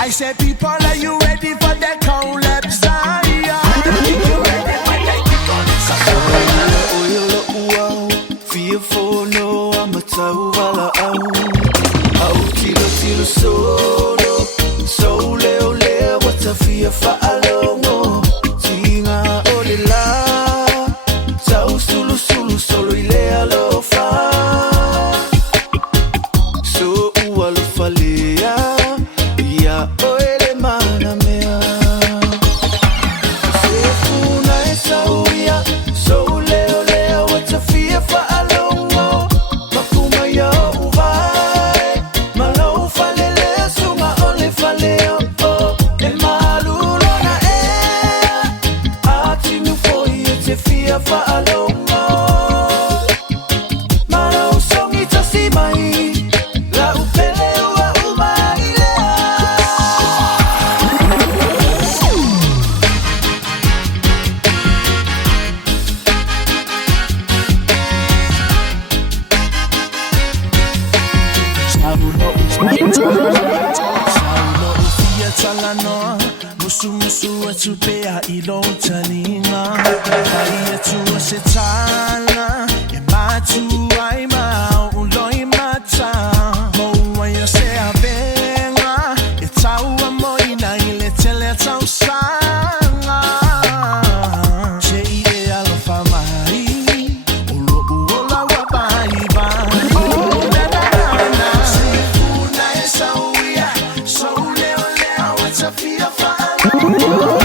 I said, people, are you ready for the collapse? Fearful, no, I'm a tauvala out tilo solo, so leo, what's a fear for alone? Tinga olila, tau sulu solo ilea lofa, so ualufalea. Musu atupea ilotaninga Kaya tua setana Ematu aima uloi mata Moa ya se avenga Etaua moina ile tele tau sanga Che e alofa mai Olo uola wabaiba Oh na na na Sifuna esa uia So leo what's a fear for